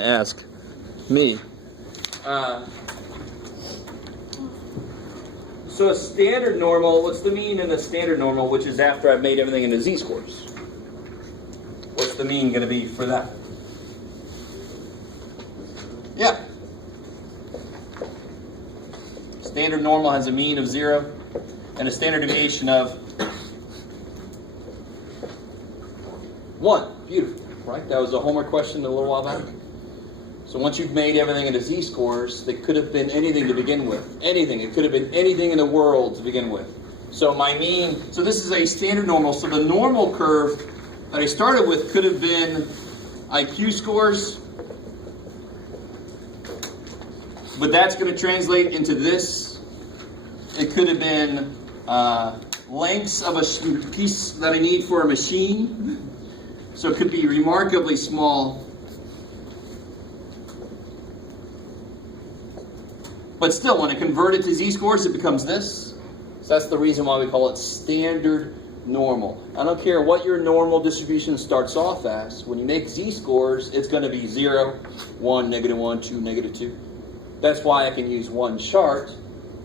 ask me. So a standard normal, what's the mean in the standard normal, which is after I've made everything into z-scores? What's the mean going to be for that? Yeah. Standard normal has a mean of 0 and a standard deviation of 1. Beautiful, right? That was a homework question a little while back. So once you've made everything into z-scores, they could have been anything to begin with. Anything. It could have been anything in the world to begin with. So my mean, so this is a standard normal. So the normal curve that I started with could have been IQ scores. But that's going to translate into this. It could have been lengths of a piece that I need for a machine. So it could be remarkably small. But still, when I convert it to z-scores, it becomes this. So that's the reason why we call it standard normal. I don't care what your normal distribution starts off as. When you make z-scores, it's going to be 0, 1, -1, 2, -2. That's why I can use one chart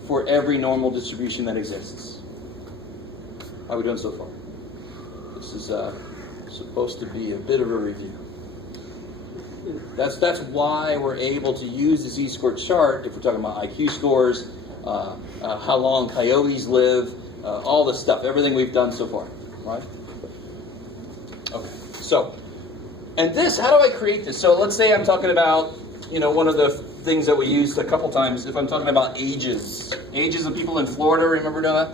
for every normal distribution that exists. How are we doing so far? This is supposed to be a bit of a review. That's why we're able to use the z-score chart if we're talking about IQ scores, how long coyotes live, all this stuff, everything we've done so far, right? Okay, so, and this, how do I create this? So let's say I'm talking about, one of the things that we used a couple times, if I'm talking about ages of people in Florida, remember doing that?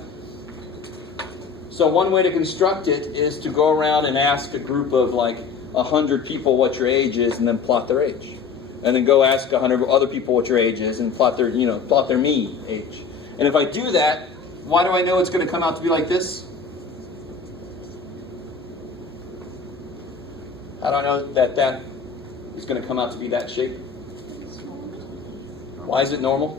So one way to construct it is to go around and ask a group of 100 people what your age is, and then plot their age, and then go ask 100 other people what your age is, and plot their mean age. And if I do that, why do I know it's going to come out to be like this? How do I know that is going to come out to be that shape? Why is it normal?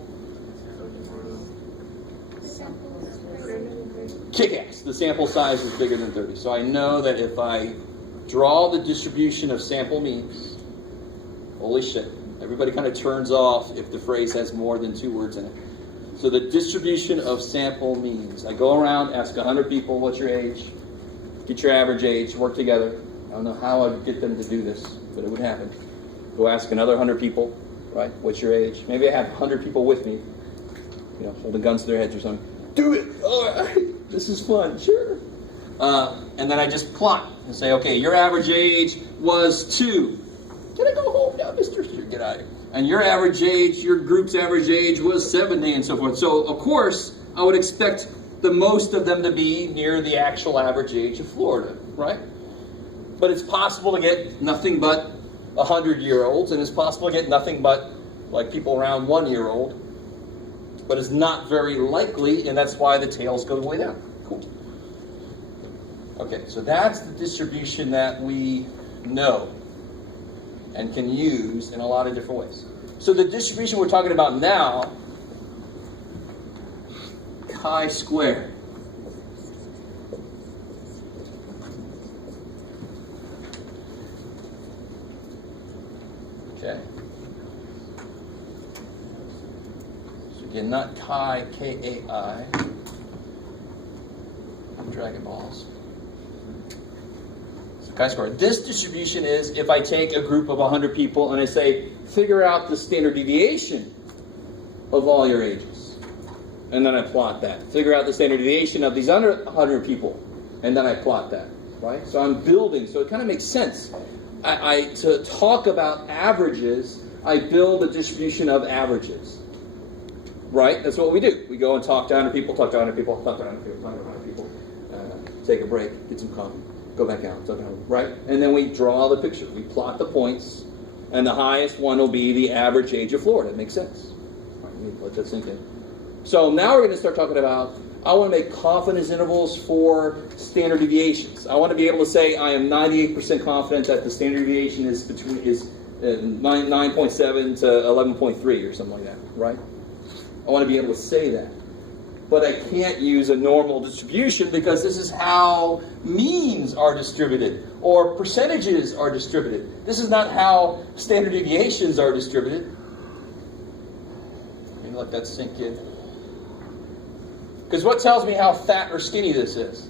Kick-ass. The sample size is bigger than 30. So I know that if I draw the distribution of sample means, holy shit, everybody kind of turns off if the phrase has more than 2 words in it. So the distribution of sample means, I go around, ask 100 people, what's your age? Get your average age, work together. I don't know how I'd get them to do this, but it would happen. Go ask another 100 people, right? What's your age? Maybe I have 100 people with me, holding guns to their heads or something. Do it! All right, this is fun, sure. And then I just plot and say, okay, your average age was 2. Can I go home now, Mr. Sure, get out of here. And your average age, your group's average age was 70 and so forth. So, of course, I would expect the most of them to be near the actual average age of Florida, right? But it's possible to get nothing but 100-year-olds, and it's possible to get nothing but people around 1-year-old. But it's not very likely, and that's why the tails go the way down. Cool. Okay, so that's the distribution that we know and can use in a lot of different ways. So the distribution we're talking about now, chi-squared. Okay. So again, not chi, K-A-I. Dragon balls. Chi-squared. This distribution is if I take a group of 100 people and I say, figure out the standard deviation of all your ages. And then I plot that. Figure out the standard deviation of these 100 people. And then I plot that. Right? So I'm building. So it kind of makes sense. To talk about averages, I build a distribution of averages. Right? That's what we do. We go and talk to 100 people, talk to 100 people, talk to 100 people, talk to 100 people. Take a break, get some coffee. Go back out, right? And then we draw the picture. We plot the points, and the highest one will be the average age of Florida. It makes sense. All right, let that sink in. So now we're going to start talking about, I want to make confidence intervals for standard deviations. I want to be able to say I am 98% confident that the standard deviation is 9.7 to 11.3 or something like that, right? I want to be able to say that. but I can't use a normal distribution because this is how means are distributed or percentages are distributed. This is not how standard deviations are distributed. Let me let that sink in. Because what tells me how fat or skinny this is?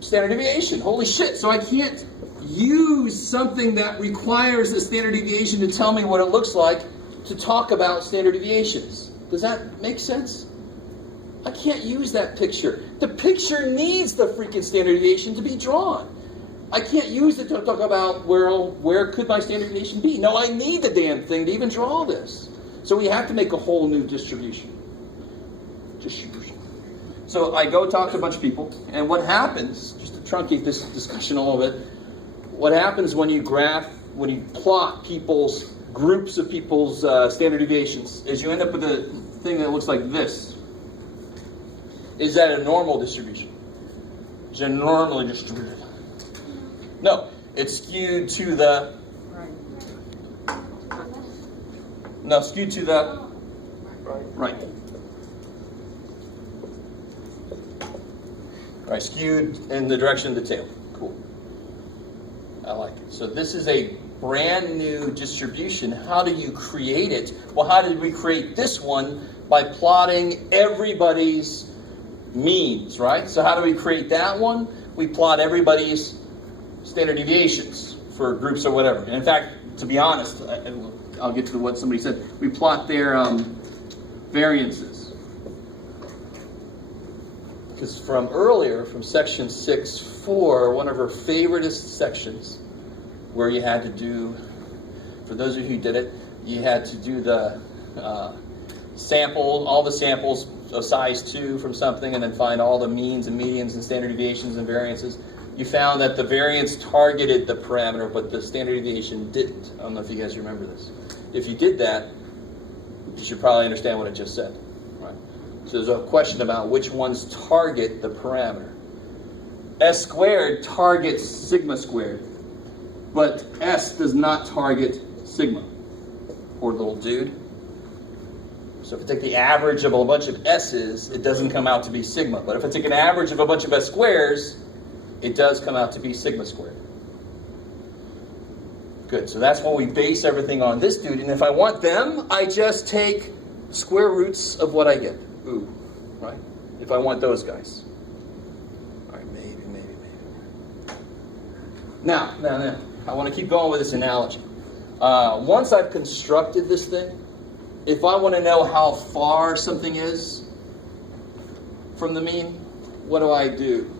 Standard deviation. Holy shit. So I can't use something that requires a standard deviation to tell me what it looks like to talk about standard deviations. Does that make sense? I can't use that picture. The picture needs the freaking standard deviation to be drawn. I can't use it to talk about where could my standard deviation be. No, I need the damn thing to even draw this. So we have to make a whole new distribution. So I go talk to a bunch of people, and what happens, just to truncate this discussion a little bit, what happens when you plot groups of people's standard deviations is you end up with a thing that looks like this. Is that a normal distribution? Is it normally distributed? No, it's skewed to the... No, skewed to the... Right. All right, skewed in the direction of the tail. Cool. I like it. So this is a brand new distribution. How do you create it? Well, how did we create this one? By plotting everybody's means, right? So how do we create that one? We plot everybody's standard deviations for groups or whatever. And in fact, to be honest, I'll get to what somebody said. We plot their variances. Because from earlier, from section 6.4, one of our favoriteest sections, where you had to do, for those of you who did it, you had to do the sample, all the samples of size 2 from something, and then find all the means and medians and standard deviations and variances. You found that the variance targeted the parameter, but the standard deviation didn't. I don't know if you guys remember this. If you did that, you should probably understand what I just said. Right? So there's a question about which ones target the parameter. S squared targets sigma squared, but S does not target sigma. Poor little dude. So if I take the average of a bunch of S's, it doesn't come out to be sigma. But if I take an average of a bunch of S squares, it does come out to be sigma squared. Good, so that's what we base everything on this dude. And if I want them, I just take square roots of what I get. Ooh, right? If I want those guys. All right, maybe. Now, I want to keep going with this analogy. Once I've constructed this thing, if I want to know how far something is from the mean, what do I do?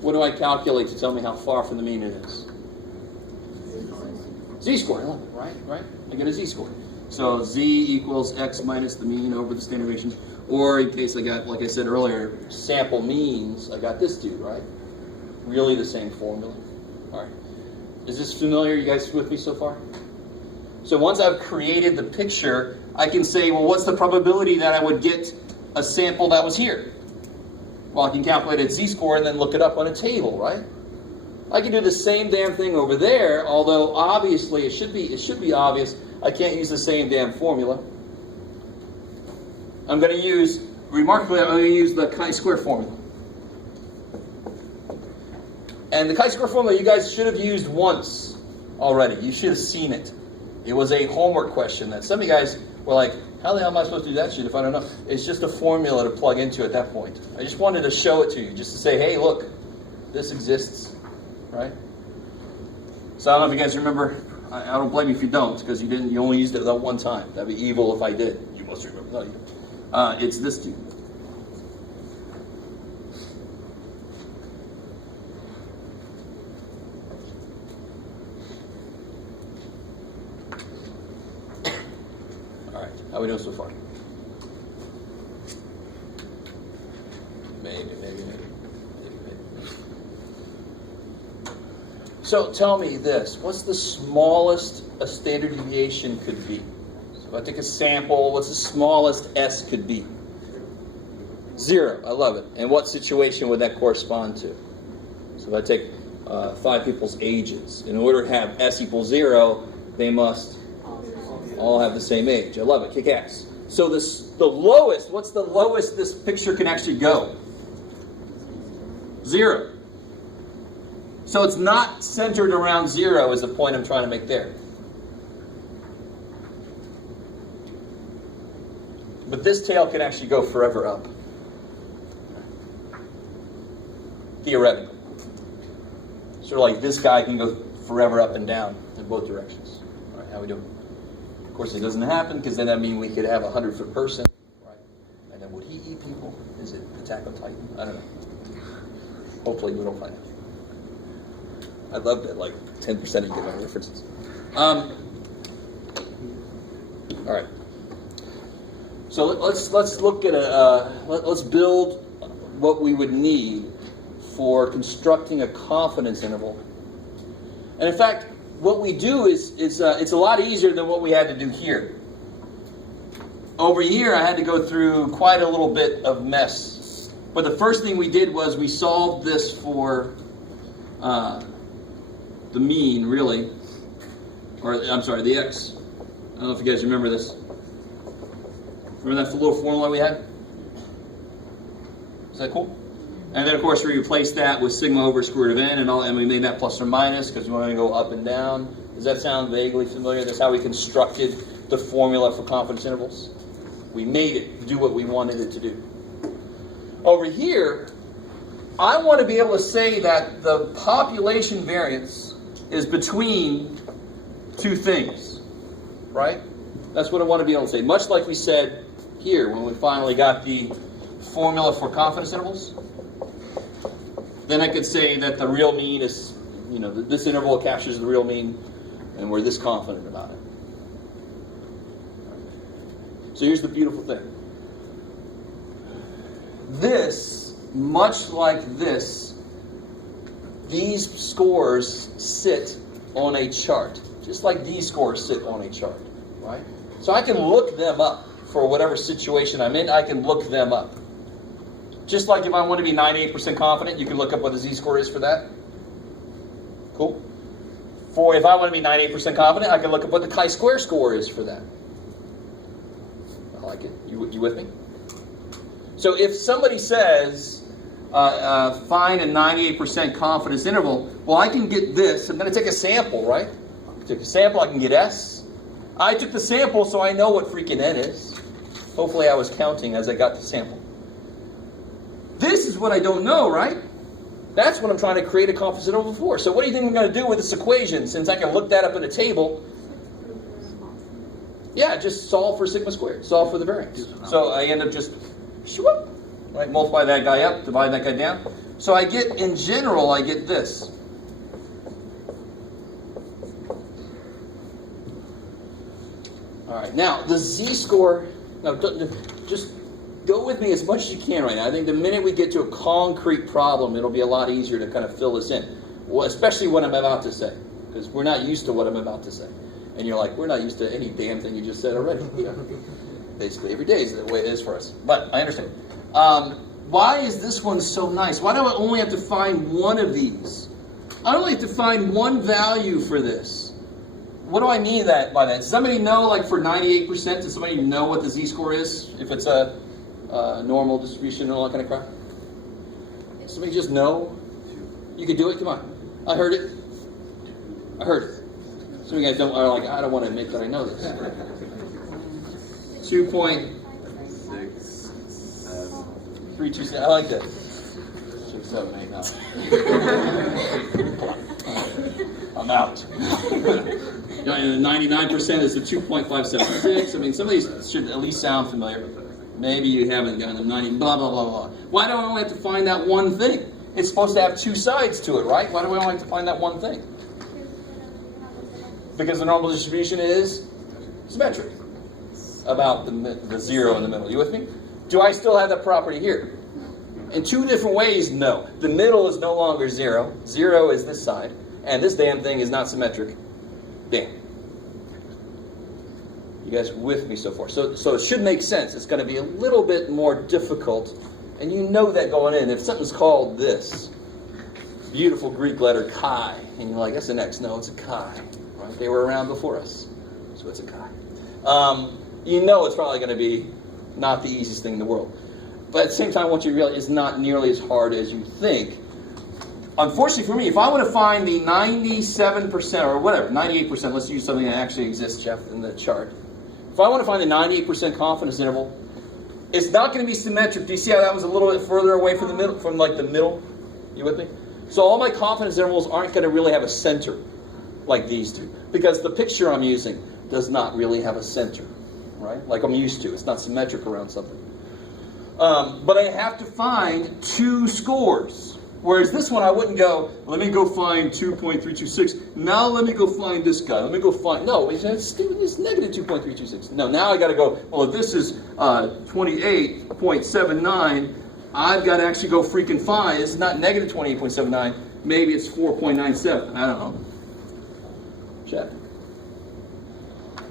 What do I calculate to tell me how far from the mean it is? Z-score, right? I get a z-score. So z equals x minus the mean over the standard deviation. Or in case I got, like I said earlier, sample means, I got this dude, right? Really the same formula. All right. Is this familiar? You guys with me so far? So once I've created the picture, I can say, well, what's the probability that I would get a sample that was here? Well, I can calculate its z-score and then look it up on a table, right? I can do the same damn thing over there, although obviously it should be obvious I can't use the same damn formula. I'm going to use, remarkably, I'm going to use the chi-square formula. And the chi-square formula you guys should have used once already. You should have seen it. It was a homework question that some of you guys were like, how the hell am I supposed to do that shit if I don't know? It's just a formula to plug into at that point. I just wanted to show it to you, just to say, hey, look, this exists, right? So I don't know if you guys remember. I don't blame you if you don't, because you only used it that one time. That'd be evil if I did. You must remember. No, it's this dude. All right, how are we doing so far? Maybe. So tell me this, what's the smallest a standard deviation could be? So if I take a sample, what's the smallest S could be? 0, I love it. And what situation would that correspond to? So if I take 5 people's ages, in order to have S equals 0, They must all have the same age. I love it. Kick ass. So the lowest, what's the lowest this picture can actually go? 0. So it's not centered around 0 is the point I'm trying to make there. But this tail can actually go forever up. Theoretically. Sort of like this guy can go forever up and down in both directions. All right, how we doing? Of course, it doesn't happen because then that means we could have a 100-foot person, right? And then would he eat people? Is it Attack on Titan? I don't know. Hopefully, we don't find out. I'd love that, like 10% of you get my references. All right. So let's look at let's build what we would need for constructing a confidence interval. And in fact, what we do is it's a lot easier than what we had to do here. Over here, I had to go through quite a little bit of mess. But the first thing we did was we solved this for the mean, really. Or, I'm sorry, the x. I don't know if you guys remember this. Remember that little formula we had? Is that cool? And then, of course, we replaced that with sigma over square root of n, and we made that plus or minus because we want to go up and down. Does that sound vaguely familiar? That's how we constructed the formula for confidence intervals. We made it do what we wanted it to do. Over here, I want to be able to say that the population variance is between two things, right? That's what I want to be able to say. Much like we said here when we finally got the formula for confidence intervals. Then I could say that the real mean is, this interval captures the real mean, and we're this confident about it. So here's the beautiful thing. This, much like this, these scores sit on a chart. Just like these scores sit on a chart, right? So I can look them up for whatever situation I'm in. I can look them up. Just like if I want to be 98% confident, you can look up what the z-score is for that. Cool. For if I want to be 98% confident, I can look up what the chi-square score is for that. I like it. You with me? So if somebody says, find a 98% confidence interval, well, I can get this. I'm going to take a sample, right? I took a sample, I can get S. I took the sample, so I know what freaking n is. Hopefully I was counting as I got the sample. This is what I don't know, right? That's what I'm trying to create a confidence interval for. So what do you think I'm going to do with this equation, since I can look that up in a table? Yeah, just solve for sigma squared. Solve for the variance. So I end up just, right, multiply that guy up, divide that guy down. So I get, in general, I get this. All right, now the z-score, now just go with me as much as you can right now. I think the minute we get to a concrete problem, it'll be a lot easier to kind of fill this in. Well, especially what I'm about to say, because we're not used to what I'm about to say. And you're like, we're not used to any damn thing you just said already. Basically, every day is the way it is for us. But I understand. Why is this one so nice? Why do I only have to find one of these? I only have to find one value for this. What do I mean by that? Does somebody know, like for 98%, does somebody know what the z-score is? If it's a normal distribution and all that kind of crap? Somebody just know? You can do it? Come on. I heard it. I heard it. Some of you guys are like, I don't want to admit that I know this. 2.327. I like that. 678 now. I'm out. 99% is the 2.576. I mean, some of these should at least sound familiar. Maybe you haven't gotten them. 90, blah, blah, blah, blah. Why do I only have to find that one thing? It's supposed to have two sides to it, right? Why do I only have to find that one thing? Because the normal distribution is symmetric. About the zero in the middle. You with me? Do I still have that property here? In two different ways, no. The middle is no longer zero. Zero is this side. And this damn thing is not symmetric. Damn. You guys with me so far? So it should make sense. It's going to be a little bit more difficult. And you know that going in. If something's called this beautiful Greek letter chi, and you're like, that's an X. No, it's a chi. Right? They were around before us. So it's a guy. You know it's probably going to be not the easiest thing in the world. But at the same time, what you realize is not nearly as hard as you think. Unfortunately for me, if I want to find the 97% or whatever, 98%, let's use something that actually exists, Jeff, in the chart. If I want to find the 98% confidence interval, it's not going to be symmetric. Do you see how that was a little bit further away from the middle, from like the middle? You with me? So all my confidence intervals aren't going to really have a center like these do, because the picture I'm using does not really have a center, right? Like I'm used to. It's not symmetric around something. But I have to find two scores. Whereas this one, I wouldn't go, let me go find 2.326. Now let me go find this guy. Let me go find, no, it's negative 2.326. No, now I got to go, well, if this is 28.79, I've got to actually go freaking find, it's not negative 28.79, maybe it's 4.97. I don't know. Check. All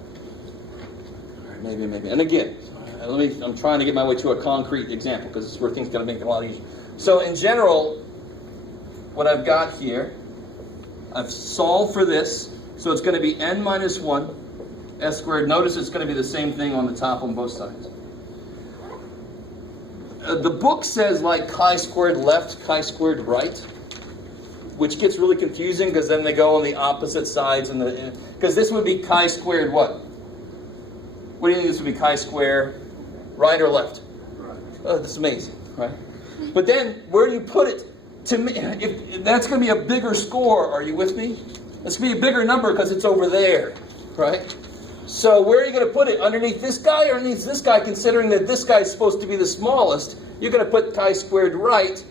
right, maybe. And again, I'm trying to get my way to a concrete example because this is where things got to make it a lot easier. So in general, what I've got here, I've solved for this. So it's going to be n minus 1 s squared. Notice it's going to be the same thing on the top on both sides. The book says like chi-squared left, chi-squared right, which gets really confusing because then they go on the opposite sides. Because this would be chi-squared what? What do you think this would be chi-squared? Right or left? Right. Oh, that's amazing, right? But then, where do you put it? To me, if that's going to be a bigger score. Are you with me? That's going to be a bigger number because it's over there, right? So where are you going to put it? Underneath this guy or underneath this guy, considering that this guy is supposed to be the smallest? You're going to put chi-squared right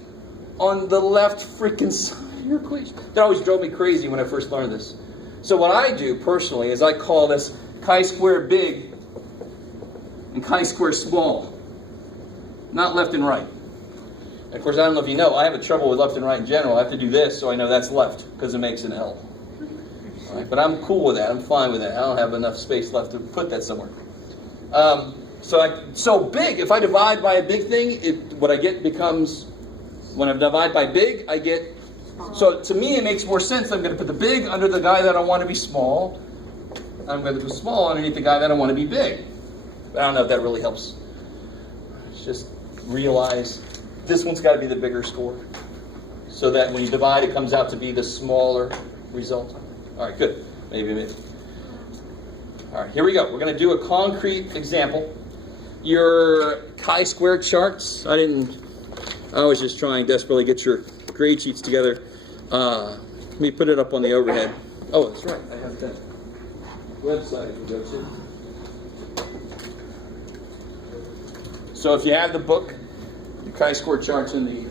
on the left freaking side of your equation. That always drove me crazy when I first learned this. So what I do personally is I call this chi-square big and chi-square small. Not left and right. And of course, I don't know if you know, I have a trouble with left and right in general. I have to do this so I know that's left because it makes an L. All right, but I'm cool with that. I'm fine with that. I don't have enough space left to put that somewhere. So big, if I divide by a big thing, what I get becomes, when I divide by big, I get, so to me it makes more sense. I'm going to put the big under the guy that I want to be small. I'm going to put small underneath the guy that I want to be big. But I don't know if that really helps. Just realize this one's got to be the bigger score, so that when you divide, it comes out to be the smaller result. All right, good. Maybe. All right, here we go. We're going to do a concrete example. Your chi-square charts. I was just trying desperately to get your grade sheets together. Let me put it up on the overhead. Oh, that's right. I have that website you can go to. So if you have the book, the chi-square chart's in the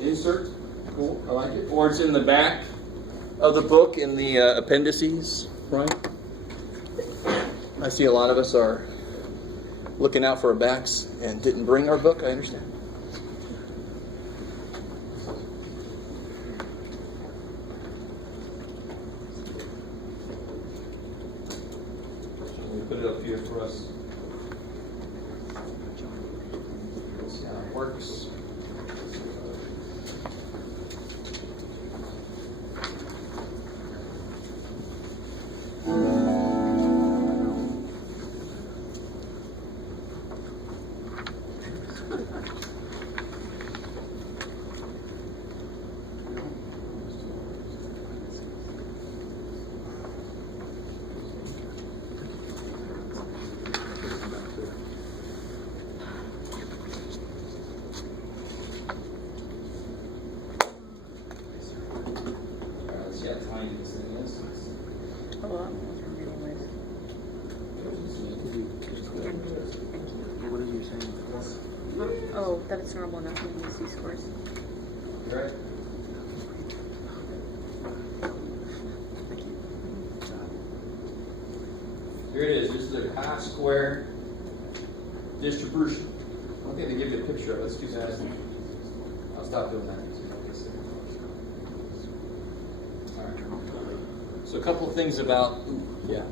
insert. Cool, I like it. Or it's in the back of the book in the appendices, right? I see a lot of us are looking out for our backs and didn't bring our book. I understand. Let me put it up here for us. See how it works. Oh, that it's normal enough when you see scores. Right. Here it is. This is a chi-square distribution. I don't think they give you a picture of it. Let's do that. I'll stop doing that. All right. So a couple of things about, yeah.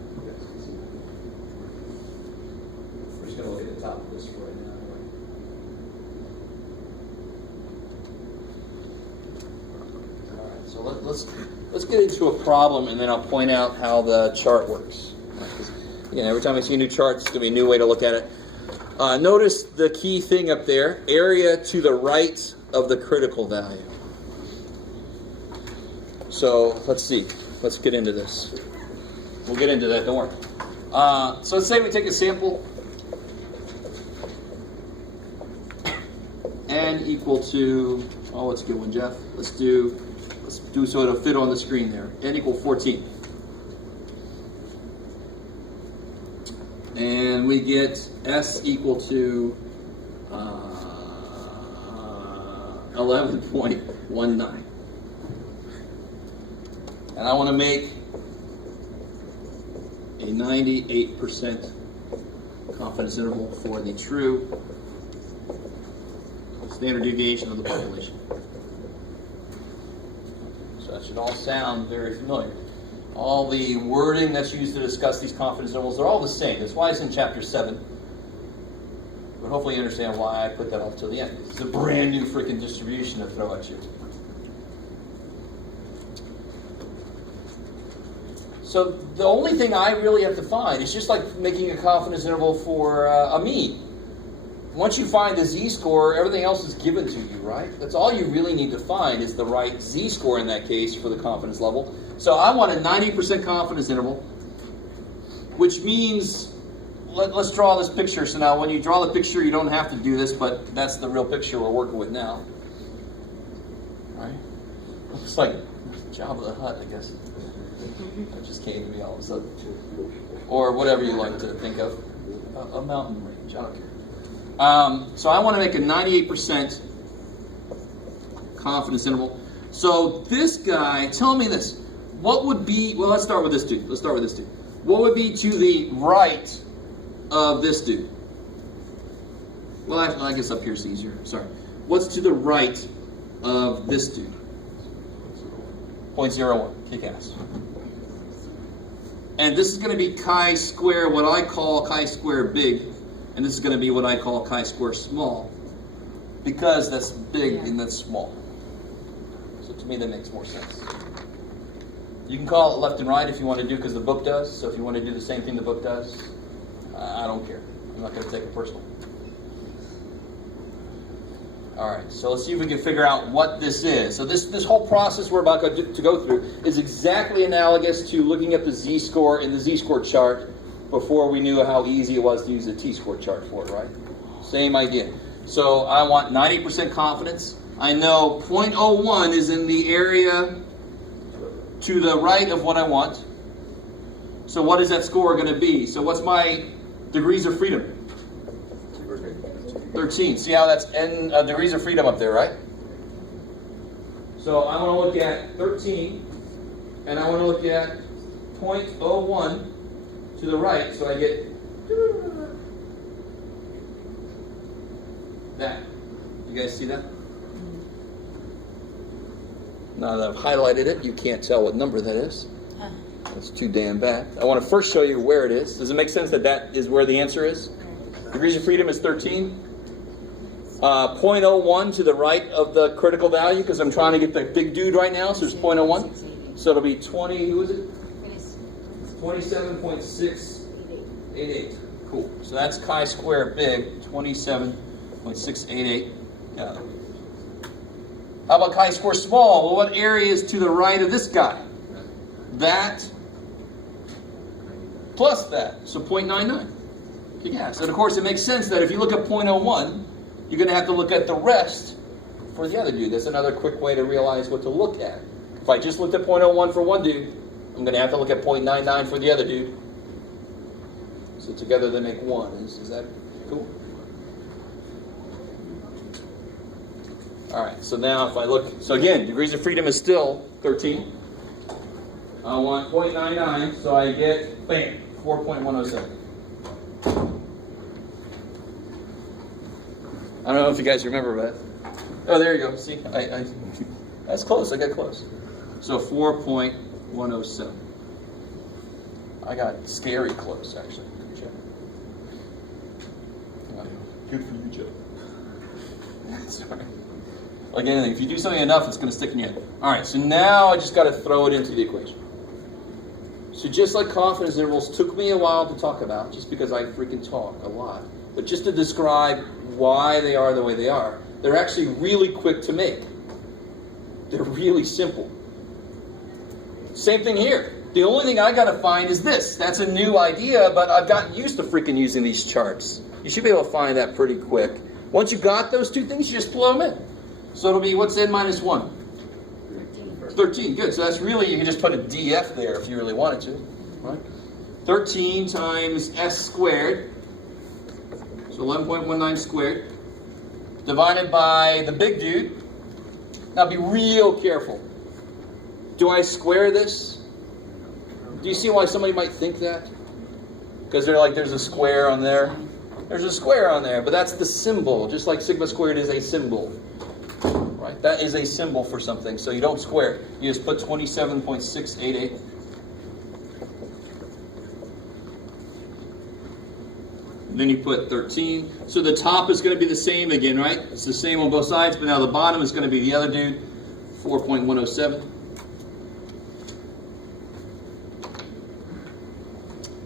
We're just going to look at the top of this right now. So let's get into a problem, and then I'll point out how the chart works. Again, every time I see a new chart, it's going to be a new way to look at it. Notice the key thing up there, area to the right of the critical value. So let's see. Let's get into this. We'll get into that, don't worry. So let's say we take a sample n equal to, oh, let's get one, Jeff. Let's do so it'll fit on the screen there. N equal 14. And we get S equal to 11.19. And I want to make a 98% confidence interval for the true standard deviation of the population. So that should all sound very familiar. All the wording that's used to discuss these confidence intervals are all the same. That's why it's in chapter 7. But hopefully you understand why I put that off till the end. It's a brand new freaking distribution to throw at you. So the only thing I really have to find is just like making a confidence interval for a mean. Once you find the z-score, everything else is given to you, right? That's all you really need to find is the right z-score in that case for the confidence level. So I want a 90% confidence interval, which means, let's draw this picture. So now when you draw the picture, you don't have to do this, but that's the real picture we're working with now. All right? Looks like Jabba the Hutt, I guess. That just came to me all of a sudden. Or whatever you like to think of. A mountain range, I don't care. So I want to make a 98% confidence interval. So this guy, tell me this. What would be, well, let's start with this dude. What would be to the right of this dude? Well, I guess up here is easier. Sorry. What's to the right of this dude? 0.01. Kick ass. And this is going to be chi-square, what I call chi-square big. And this is going to be what I call chi-square small. Because that's big and that's small. So to me that makes more sense. You can call it left and right if you want to do, because the book does. So if you want to do the same thing the book does, I don't care. I'm not going to take it personal. All right, so let's see if we can figure out what this is. So this whole process we're about to go through is exactly analogous to looking at the z-score in the z-score chart before we knew how easy it was to use a t-score chart for it, right? Same idea. So I want 90% confidence. I know 0.01 is in the area to the right of what I want. So what is that score going to be? So what's my degrees of freedom? 13. See how that's n degrees of freedom up there, right? So I want to look at 13, and I want to look at 0.01 to the right, so I get that. You guys see that? Now that I've highlighted it, you can't tell what number that is. That's too damn bad. I want to first show you where it is. Does it make sense that that is where the answer is? Degrees of freedom is 13. 0.01 to the right of the critical value, because I'm trying to get the big dude right now, so it's 0.01. So it'll be 20, who is it? 27.688. Cool. So that's chi-square big, 27.688. Yeah. How about chi-square small? Well, what area is to the right of this guy? That plus that, so 0.99. Yes, and of course it makes sense that if you look at 0.01, you're going to have to look at the rest for the other dude. That's another quick way to realize what to look at. If I just looked at 0.01 for one dude, I'm going to have to look at 0.99 for the other dude. So together they make one. Is that cool? All right, so now if I look, so again, degrees of freedom is still 13. I want 0.99, so I get, bam, 4.107. I don't know if you guys remember that. Oh, there you go. See, that's close. I got close. So 4.107. I got scary close, actually. Good job. Good for you, Joe. Sorry. Like anything, if you do something enough, it's going to stick in your head. All right, so now I just got to throw it into the equation. So just like confidence intervals took me a while to talk about, just because I freaking talk a lot, but just to describe why they are the way they are, they're actually really quick to make. They're really simple. Same thing here. The only thing I got to find is this. That's a new idea, but I've gotten used to freaking using these charts. You should be able to find that pretty quick. Once you got those two things, you just flow them in. So it'll be, what's n minus 1? 13. Good. So that's really, you can just put a df there if you really wanted to. Right? 13 times s squared, so 11.19 squared, divided by the big dude. Now be real careful. Do I square this? Do you see why somebody might think that? Because they're like, there's a square on there. There's a square on there, but that's the symbol. Just like sigma squared is a symbol. Right? That is a symbol for something. So you don't square. You just put 27.688. Then you put 13. So the top is going to be the same again, right? It's the same on both sides, but now the bottom is going to be the other dude, 4.107.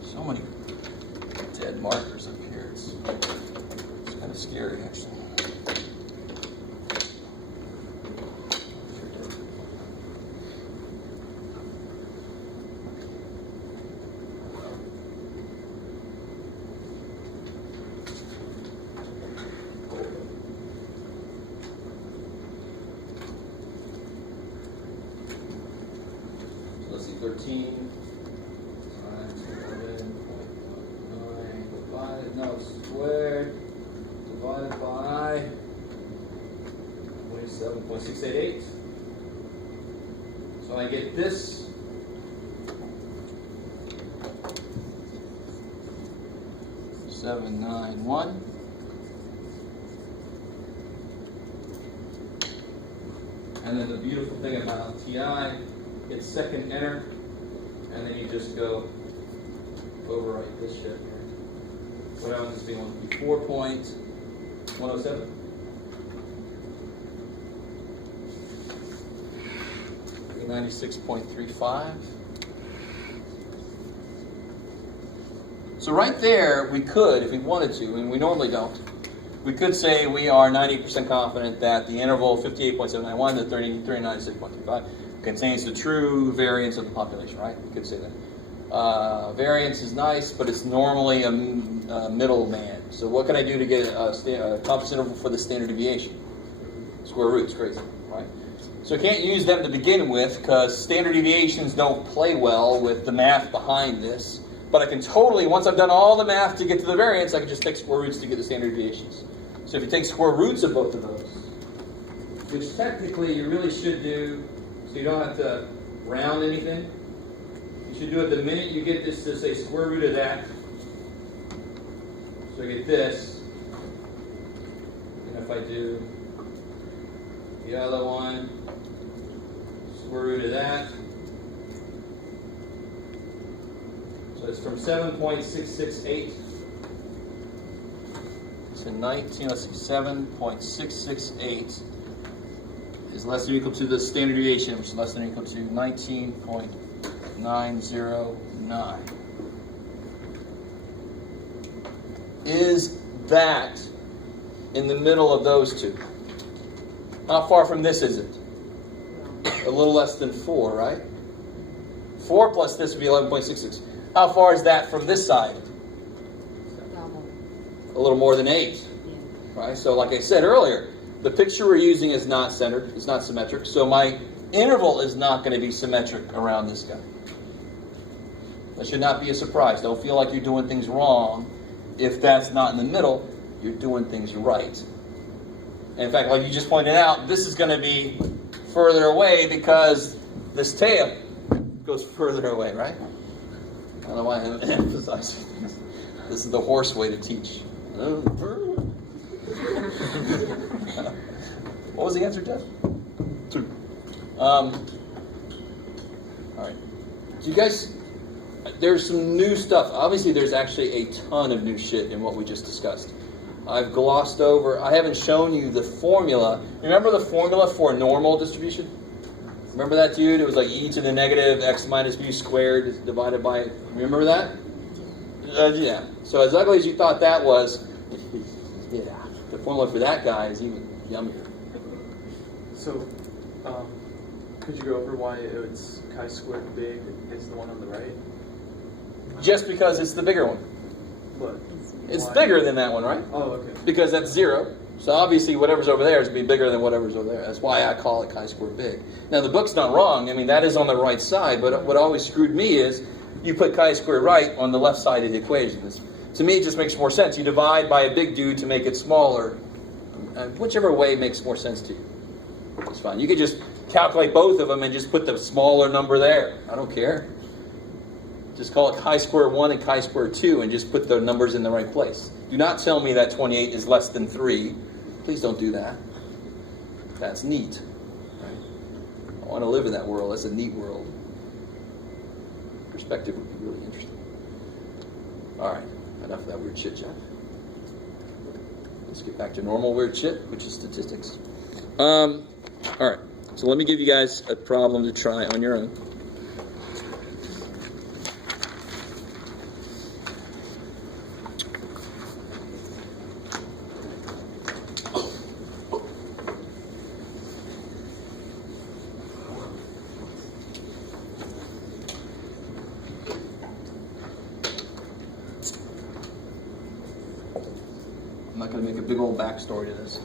So many dead markers up here. It's kind of scary, actually. Let's see, 13 times 11.9 divided, no, squared, divided by 27.688. So I get this. $791. And then the beautiful thing about TI, it's second enter, and then you just go overwrite this shit here. What else is being 4.107? $96.35. So right there, we could, if we wanted to, and we normally don't, we could say we are 90% confident that the interval 58.791 to 39.6.35 contains the true variance of the population, right? We could say that. Variance is nice, but it's normally a middleman. So what can I do to get a confidence interval for the standard deviation? Square roots, crazy, right? So I can't use them to begin with because standard deviations don't play well with the math behind this. But I can totally, once I've done all the math to get to the variance, I can just take square roots to get the standard deviations. So if you take square roots of both of those, which technically you really should do, so you don't have to round anything. You should do it the minute you get this to say square root of that. So I get this. And if I do the other one, square root of that. So it's from 7.668 to 19, let's see, 7.668 is less than or equal to the standard deviation, which is less than or equal to 19.909. Is that in the middle of those two? How far from this is it? A little less than 4, right? 4 plus this would be 11.66. How far is that from this side? A little more than 8. Right? So like I said earlier, the picture we're using is not centered. It's not symmetric. So my interval is not going to be symmetric around this guy. That should not be a surprise. Don't feel like you're doing things wrong. If that's not in the middle, you're doing things right. And in fact, like you just pointed out, this is going to be further away because this tail goes further away, right? I don't know why I'm emphasizing this. This is the horse way to teach. What was the answer, Jeff? 2. All right. Do you guys, there's some new stuff. Obviously, there's actually a ton of new shit in what we just discussed. I've glossed over. I haven't shown you the formula. Remember the formula for a normal distribution? Remember that, dude? It was like e to the negative x minus mu squared is divided by... Remember that? Yeah. So as ugly as you thought that was, yeah, the formula for that guy is even yummier. So, could you go over why it's chi-squared big is the one on the right? Just because it's the bigger one. But It's why? bigger than that one, right? Oh, okay. Because that's 0. So obviously whatever's over there is going to be bigger than whatever's over there. That's why I call it chi-squared big. Now the book's not wrong. I mean, that is on the right side. But what always screwed me is you put chi-squared right on the left side of the equation. To me, it just makes more sense. You divide by a big dude to make it smaller. Whichever way makes more sense to you. It's fine. You could just calculate both of them and just put the smaller number there. I don't care. Just call it chi-squared 1 and chi-squared 2 and just put the numbers in the right place. Do not tell me that 28 is less than 3. Please don't do that. That's neat. Right? I want to live in that world. That's a neat world. Perspective would be really interesting. All right. Enough of that weird chit chat. Let's get back to normal weird shit, which is statistics. All right. So let me give you guys a problem to try on your own. I'm not going to make a big old backstory to this.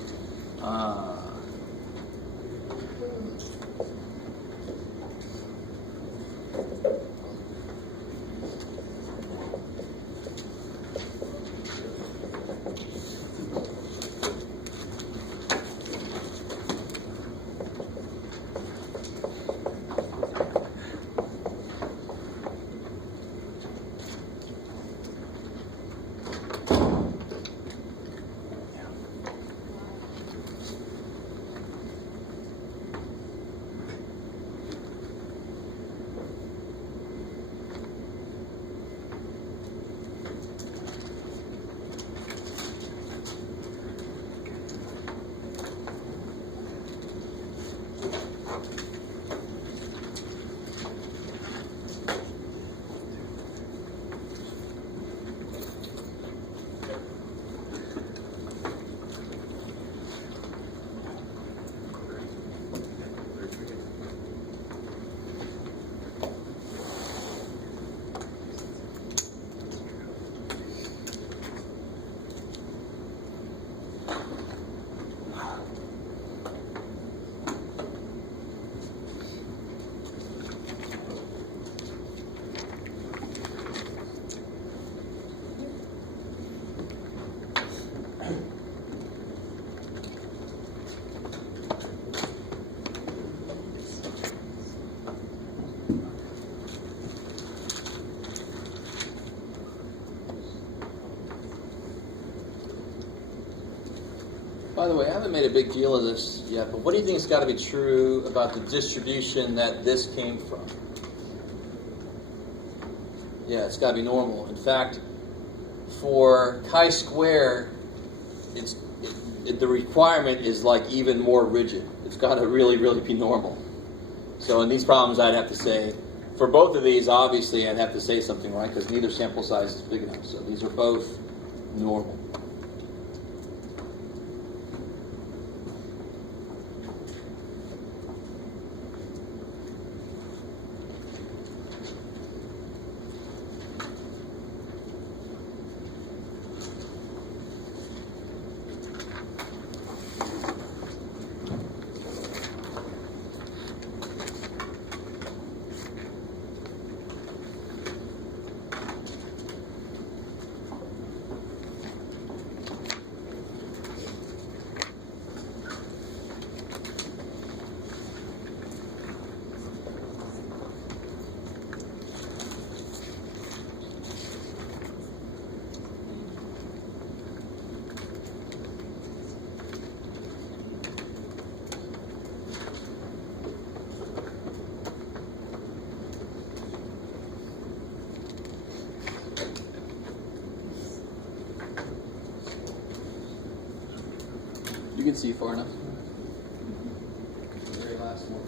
By the way, I haven't made a big deal of this yet, but what do you think has got to be true about the distribution that this came from? Yeah, it's got to be normal. In fact, for chi-square, the requirement is like even more rigid. It's got to really, really be normal. So in these problems, I'd have to say, for both of these, obviously, I'd have to say something, right? Because neither sample size is big enough. So these are both normal. You can see far enough. The very last one.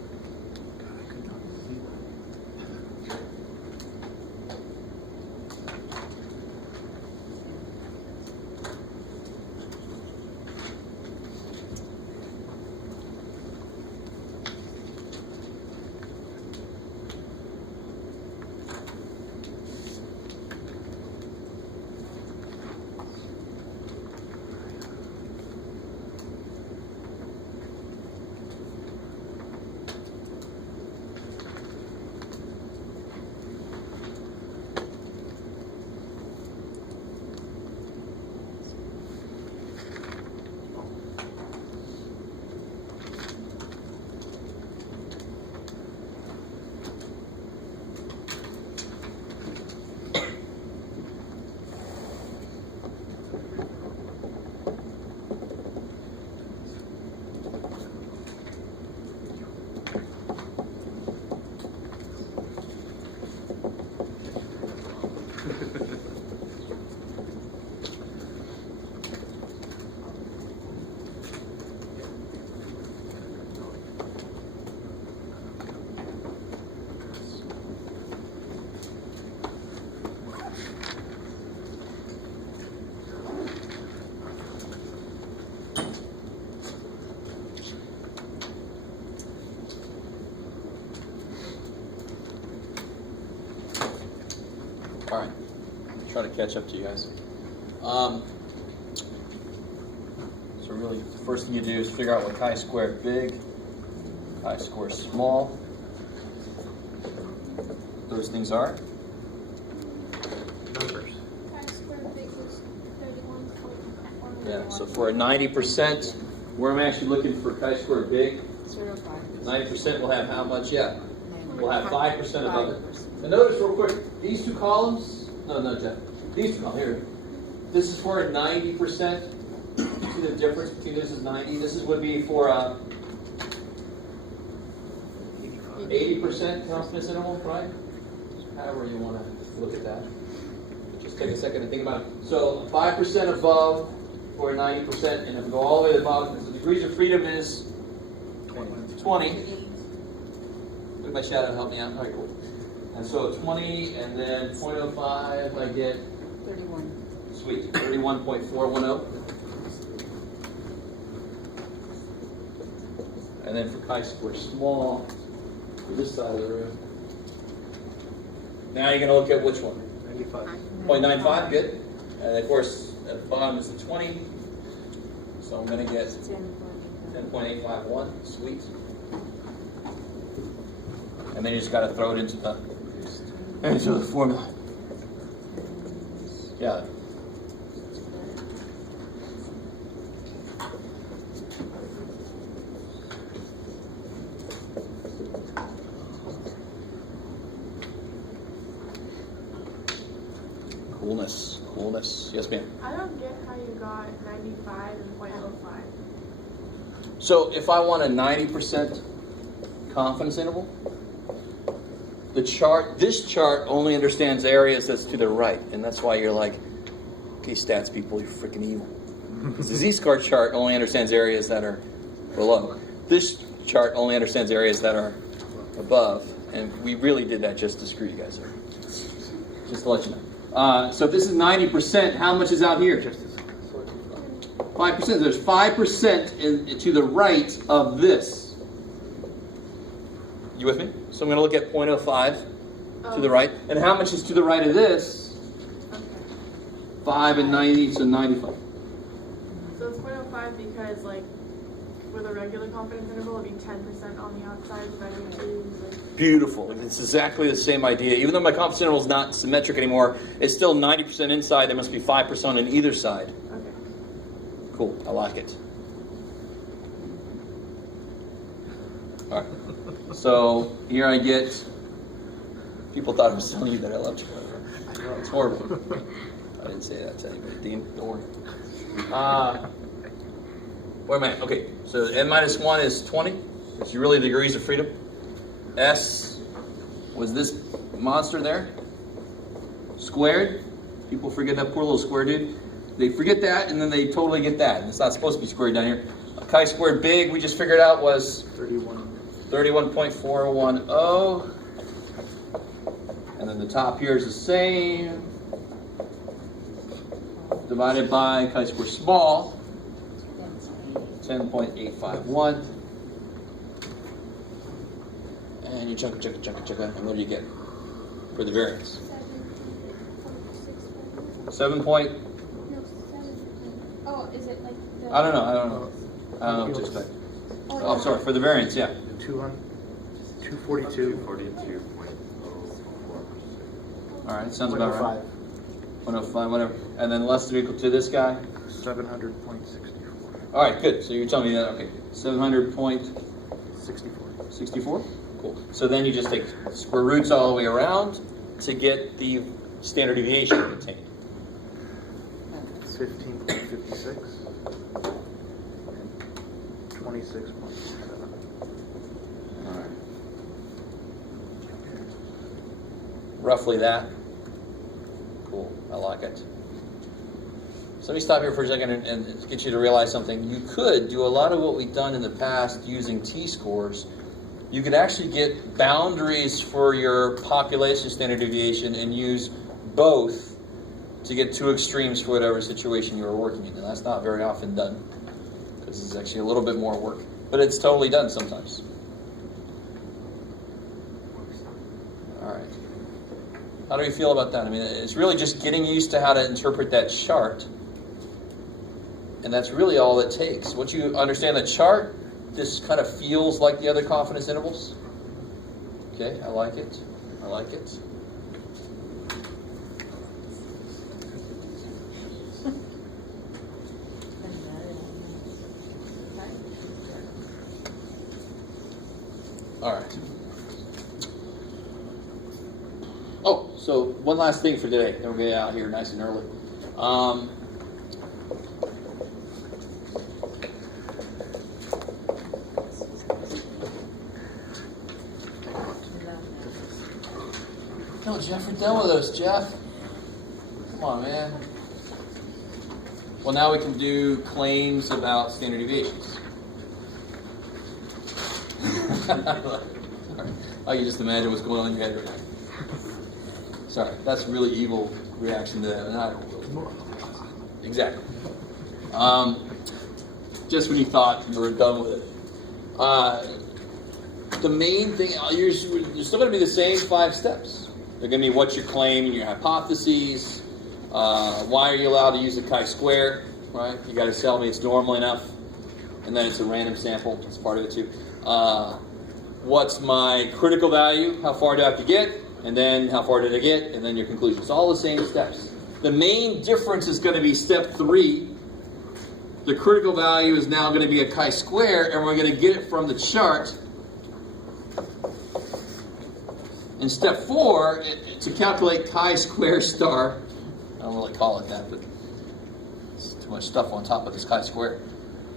All right, try to catch up to you guys. So really, the first thing you do is figure out what chi-squared big, chi-squared small, those things are. Numbers. Chi-squared big is 31.1. Yeah, so for a 90%, where I'm actually looking for chi-squared big, 0.5. 90% will have how much? Yeah, we'll have 5% above it. And notice real quick, these two columns, no, Jeff, these two columns, here, this is for a 90%. See the difference between this is 90? This would be for a 80% confidence interval, right? However you want to look at that. Just take a second and think about it. So 5% above for a 90%, and if we go all the way to the bottom, the degrees of freedom is 20. Look at my shadow to help me out. All right, cool. And so 20, and then 0.05, I get 31. sweet, 31.410. And then for chi-square small, for this side of the room. Now you're going to look at which one? 95. 0.95, good. And of course, at the bottom is the 20. So I'm going to get 10.851, sweet. And then you just got to throw it into the formula. Yeah. Coolness. Yes, ma'am. I don't get how you got 95 and 0.05. So if I want a 90% confidence interval, this chart only understands areas that's to the right, and that's why you're like, okay, stats people, you're freaking evil. Because the z-score chart only understands areas that are below. This chart only understands areas that are above, and we really did that just to screw you guys over. Just to let you know. So if this is 90%, how much is out here? 5%. There's 5% to the right of this. You with me? So I'm going to look at 0.05 to the right. And how much is to the right of this? Okay. 5 and 90, so 95. So it's 0.05 because, like, with a regular confidence interval, it'd be 10% on the outside divided by 2. Like, Beautiful. It's exactly the same idea. Even though my confidence interval is not symmetric anymore, it's still 90% inside. There must be 5% on either side. okay. Cool. I like it. All right. So here I get. People thought I was telling you that I loved you. It's horrible. I didn't say that to anybody. Dean, don't worry. Where am I? Okay. So n-1 is 20. It's really the degrees of freedom. S was this monster there. Squared. People forget that poor little square dude. They forget that, and then they totally get that. And it's not supposed to be squared down here. chi-squared big, we just figured out was 31. 31.410. And then the top here is the same. Divided by chi-square small, 10.851. And you chugga, and what do you get for the variance? 7 point. Oh, is it like the... I don't know what to expect. Oh, sorry, for the variance, yeah. 242. 42.04. All right, sounds about right. 105. 105, whatever. And then less than or equal to this guy? 700.64. All right, good. So you're telling me that, okay. 700.64. 64. Cool. So then you just take square roots all the way around to get the standard deviation contained. 15.56. 26.7. All right. Roughly that. Cool. I like it. So let me stop here for a second and get you to realize something. You could do a lot of what we've done in the past using t-scores. You could actually get boundaries for your population standard deviation and use both to get two extremes for whatever situation you are working in. And that's not very often done because it's actually a little bit more work. But it's totally done sometimes. All right. How do you feel about that? I mean, it's really just getting used to how to interpret that chart. And that's really all it takes. Once you understand the chart, this kind of feels like the other confidence intervals. Okay, I like it. I like it. All right. Oh, so one last thing for today. Then we'll get out here nice and early. No, Jeff, we're done with those, Jeff. Come on, man. Well, now we can do claims about standard deviations. Oh, you just imagine what's going on in your head right now. Sorry, that's a really evil reaction to that. Exactly. Just when you thought you were done with it. The main thing, you're still going to be the same 5 steps. They're going to be what's your claim and your hypotheses. Why are you allowed to use a chi-square, right? You got to tell me it's normal enough. And then it's a random sample. That's part of it too. What's my critical value? How far do I have to get? And then how far did I get? And then your conclusion. It's all the same steps. The main difference is going to be step 3. The critical value is now going to be a chi-square, and we're going to get it from the chart. In step 4, to calculate chi-square star, I don't really call it that, but it's too much stuff on top of this chi-square.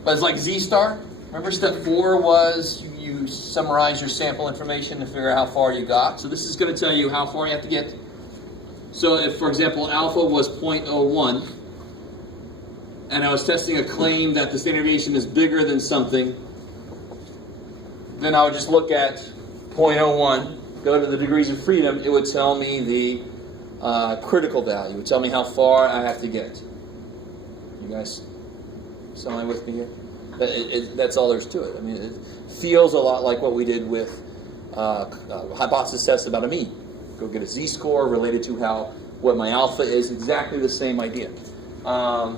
But it's like z-star. Remember step 4 was you summarize your sample information to figure out how far you got. So this is going to tell you how far you have to get. So if, for example, alpha was 0.01, and I was testing a claim that the standard deviation is bigger than something, then I would just look at 0.01, go to the degrees of freedom, it would tell me the critical value. It would tell me how far I have to get. You guys somewhere with me here? That's all there's to it. I mean, it feels a lot like what we did with hypothesis tests about a mean. Go get a z-score related to what my alpha is. Exactly the same idea. Blah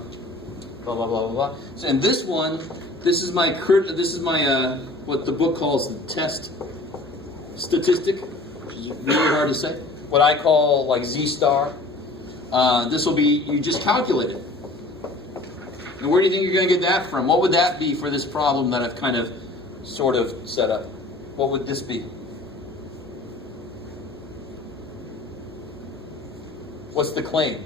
blah blah blah blah. So, and this one, this is my what the book calls the test statistic, which is really hard to say. What I call like z-star. This will be, you just calculate it. And where do you think you're going to get that from? What would that be for this problem that I've kind of sort of set up? What would this be? What's the claim?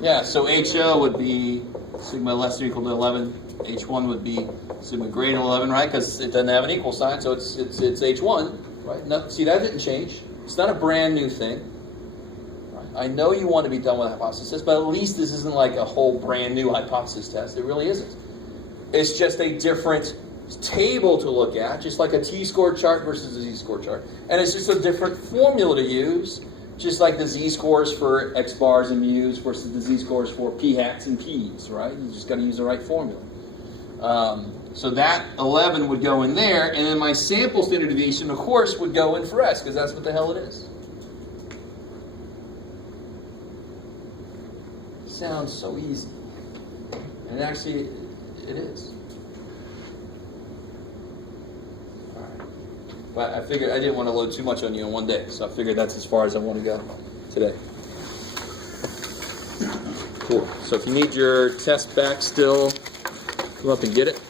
Yeah, so HO would be sigma less than or equal to 11. H1 would be sigma greater than 11, right? Because it doesn't have an equal sign, so it's H1, right? No, see, that didn't change. It's not a brand new thing. Right? I know you want to be done with hypothesis test, but at least this isn't like a whole brand new hypothesis test. It really isn't. It's just a different table to look at, just like a t-score chart versus a z-score chart. And it's just a different formula to use, just like the z-scores for x bars and mu's versus the z-scores for p hats and p's, right? You just got to use the right formula. So that 11 would go in there, and then my sample standard deviation, of course, would go in for S, because that's what the hell it is. Sounds so easy. And actually, it is. All right. But I figured I didn't want to load too much on you in one day, so I figured that's as far as I want to go today. Cool. So if you need your test back still, come up and get it.